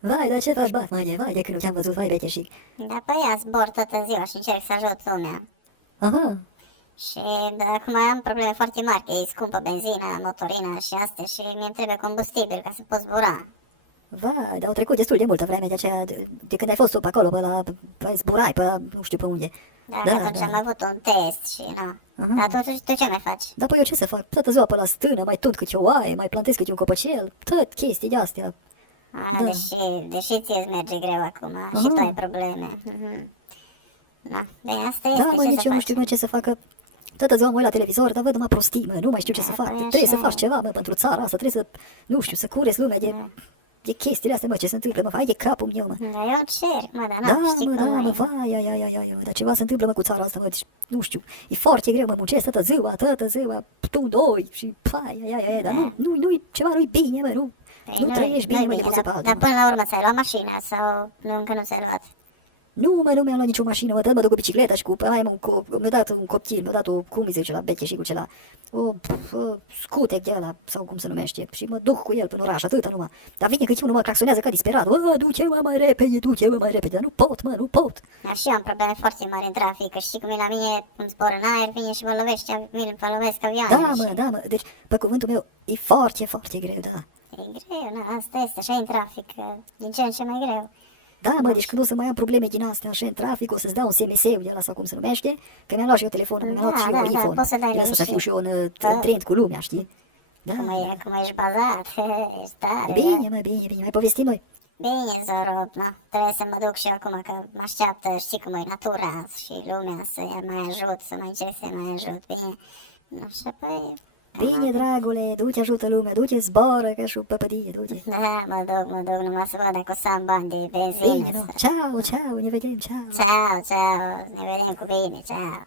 Vai, dar ce faci, Batmane? Vai, de când nu te-am văzut, vai, beteșic. Dar pe ea zbor toată ziua și încerc să ajut lumea. Aha, Și acum am probleme foarte mari, că e scumpă benzina, motorina și astea și mi-e trebuie combustibil ca să pot zbura. vai, dar au trecut destul de multă vreme de aceea, de când ai fost tu pe acolo, pe zburai, pe nu știu pe unde. Dar atunci am avut un test și na. Dar tu ce mai faci? Dar păi eu ce să fac? Toată ziua pe la stână, mai tund câte o oaie, mai plantez câte un copăcel, tot chestii de astea. Aha, deși ție îți merge greu acum și tu ai probleme. Da, bine, asta este, Da, mă, ce nici să eu nu faci? știu, mă, ce să facă. Toată ziua mă uit la televizor, dar văd numai prostii, mă, nu mai știu ce să fac. păi Trebuie să așa faci e. ceva, mă, pentru țara asta, trebuie să, nu știu, să cureți lumea de chestiile astea, mă, ce se întâmplă, mă, hai de capul meu, mă. Dar eu încerc, mă, dar Da, știi mă, da, cum mă, e. vai, ai, dar ceva se întâmplă, mă, cu țara asta, mă, deci, nu știu, e foarte greu, mă, muncesc toată ziua, tu doi și, ai, dar ceva nu-i bine, mă, nu, Păi nu trăiești bine, mă, de bine, pe zi pe alta, dar mă. până la urmă ți-ai luat mașina sau încă nu ți-ai luat? Nu, mă, nu mi-am luat nicio mașină, mă duc cu bicicleta și cu, mi-a dat un copil, mi-a dat cum îi zice, la beche și cu cela, o scutec de ăla, sau cum se numește, și mă duc cu el până oraș, atâta numai. Dar vine câte unul mă claxonează ca disperat, du-te-mă mai repede, dar nu pot, mă, nu pot. Dar și eu am probleme foarte mari în trafic, că știi cum e la mine, un zbor în aer, vine și mă lovește, mă lovesc avioanele. Da, mă, deci, pe cuvântul meu, e foarte greu, da. E greu, na, asta este, așa e în trafic, din ce în ce mai greu. Da, mă, deci când o să mai am probleme din astea așa în trafic, o să-ți dau un SMS-ul de la sau cum se numește, că mi-am luat și eu telefonul, mi-am luat și eu iPhone. poți să dai Vreau să liniște. fiu și eu în trend cu lumea, știi? Da, Cum ești bazat, ești tare. bine, mă, bine, mai povestim noi. Bine, Zoro, na, trebuie să mă duc și eu acum, că mă așteaptă, știi cum e, natura și lumea, să mai ajut, să mai încerc să mai ajut, bine. Nu știu, păi... Bine, dragule, du-te, ajută lumea, du-te, zboară ca și o păpădie, du-te. Da, mă duc, numai să văd dacă o să am bani de benzină. Bine, nu? Ciao, ne vedem, ciao. Ceau, ne vedem cu bine, ceau.